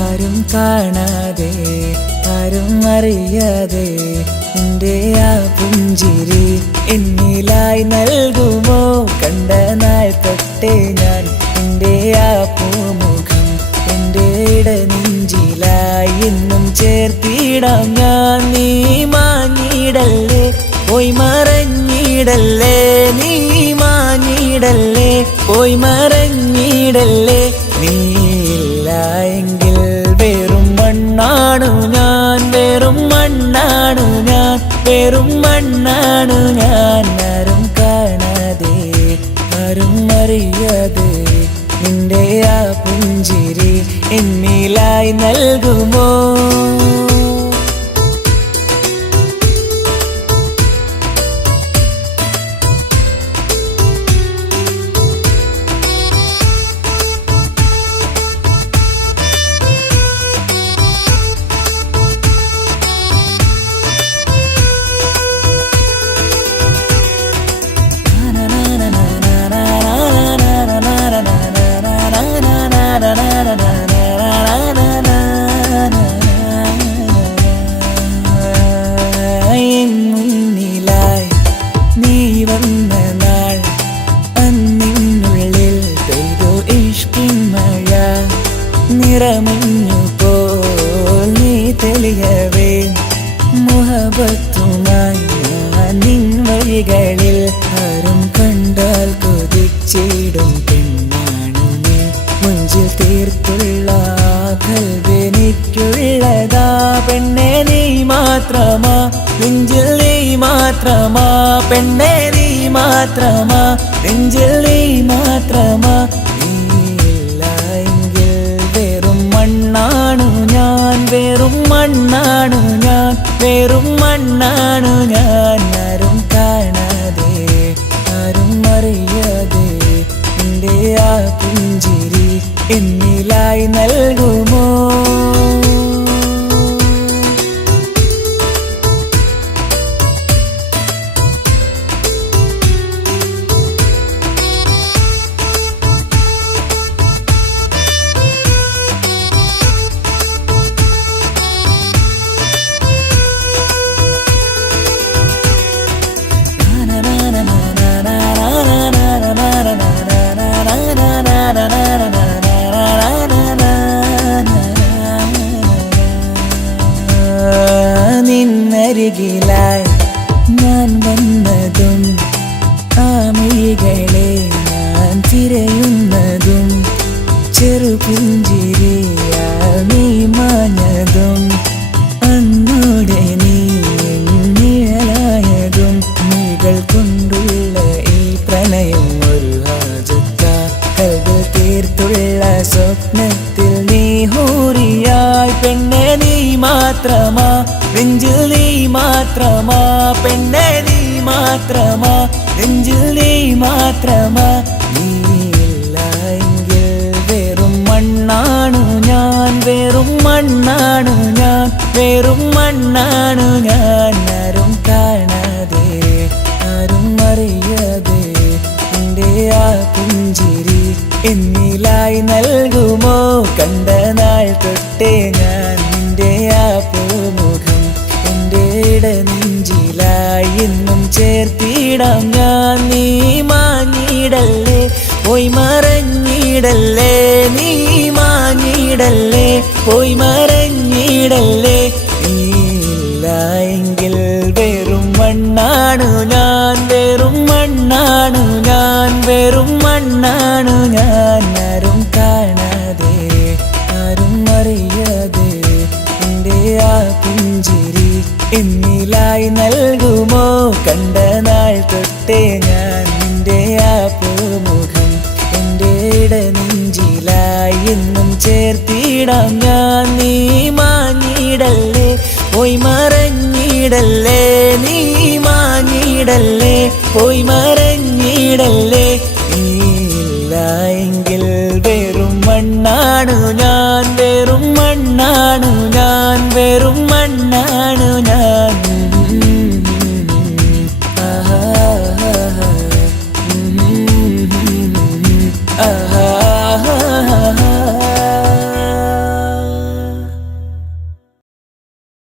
ആരും കാണാതെ ആരും അറിയാതെ എൻ്റെ ആ പുഞ്ചിരി എന്നിലായി നൽകുമോ? കണ്ട നാൾ തൊട്ടേ ഞാൻ എൻ്റെ ആ പൂമുഖം എൻ്റെ ഇടനെഞ്ചിലായി എന്നും ചേർത്തിടാം ഞാൻ. നീ മാഞ്ഞിടല്ലേ, പോയി മറഞ്ഞിടല്ലേ, നീ മാഞ്ഞിടല്ലേ, പോയി മറഞ്ഞിടല്ലേ. നീയില്ല എങ്കിൽ വെറും മണ്ണാണു ഞാൻ, വെറും മണ്ണാണു ഞാൻ, വെറും മണ്ണാണു ഞാൻ. ആരും കാണാതെ ആരും അറിയാതെ നിന്റെ ആ പുഞ്ചിരി എന്നിലായി നൽകുമോ? മുന്നിലായി നീ വന്ന നാൾ അന്നിനുള്ളിൽ പെയ്തു ഇഷ്കിൻ മഴ. നിറമഞ്ഞു പോൽ നീ തെളിയവേ മുഹബത്തുമായി ഞാൻ നിൻ വഴികളിൽ. ആരും കണ്ടാൽ കൊതിച്ചിടും പെണ്ണാണു നീ, മുഞ്ചിൽ തീർത്തുള്ള കൽവെനിക്കുള്ളതാ. പെണ്ണെ നീ മാത്രമാ, നെഞ്ചിൽ നീ മാത്രമാ, പെണ്ണെ നീ മാത്രമാ, നെഞ്ചിൽ നീ മാത്രമാ. നീയില്ല എങ്കിൽ വെറും മണ്ണാണു ഞാൻ, വെറും മണ്ണാണു ഞാൻ, വെറും മണ്ണാണു ഞാൻ. ആരും കാണാതെ ആരും അറിയാതെ നിന്റെ ആ പുഞ്ചിരി എന്നിലായി നൽകുമോ? നിന്നരികിലായി ഞാൻ വന്നതും ആ മിഴികളെ ഞാൻ തിരയുന്നതും ചെറുപുഞ്ചിരിയാൽ നീ മാഞ്ഞതും അന്നോടെ നീ നിഴലായതും. നീകൾ കൊണ്ടുള്ള ഈ പ്രണയം ഒരു ഹാജത്ത, കൽബിൽ തീർത്തുള്ള സ്വപ്നത്തിൽ നീ ഹൂറിയായി. പെണ്ണെ നീ മാത്രമാ, നെഞ്ചിൽ നീ മാത്രമാ, പെണ്ണെ നീ മാത്രമാ, നെഞ്ചിൽ നീ മാത്രമാ. നീയില്ല എങ്കിൽ വെറും മണ്ണാണു ഞാൻ, വെറും മണ്ണാണു ഞാൻ, വെറും മണ്ണാണു ഞാൻ. ആരും കാണാതെ ആരും അറിയാതെ നിന്റെ ആ പുഞ്ചിരി എന്നിലായി നൽകുമോ? കണ്ട നാൾ തൊട്ടേ ഞാൻ നിന്റെ ആ പൂമുഖം എൻ്റെ ഇടനെഞ്ചിലായി എന്നും ചേർത്തിടാം ഞാൻ. നീ മാഞ്ഞിടല്ലേ, പോയി മറഞ്ഞിടല്ലേ, നീ മാഞ്ഞിടല്ലേ, പോയി മറഞ്ഞിടല്ലേ. നീയില്ല എങ്കിൽ വെറും മണ്ണാണു ഞാൻ, വെറും മണ്ണാണു ഞാൻ, വെറും മണ്ണാണു ഞാൻ. ആരും കാണാതെ ആരും അറിയാതെ എൻ്റെ ആ പുഞ്ചിരി എന്നിലായി നൽകുമോ? കണ്ട നാൾ തൊട്ടേ ഞാൻ നിന്റെ ആ പൂമുഖം എൻ്റെ ഇടനെഞ്ചിലായി എന്നും ചേർത്തിടാം ഞാൻ. നീ മാഞ്ഞിടല്ലേ, പോയി മറഞ്ഞിടല്ലേ, നീ മാഞ്ഞിടല്ലേ, പോയി മറഞ്ഞിടല്ലേ.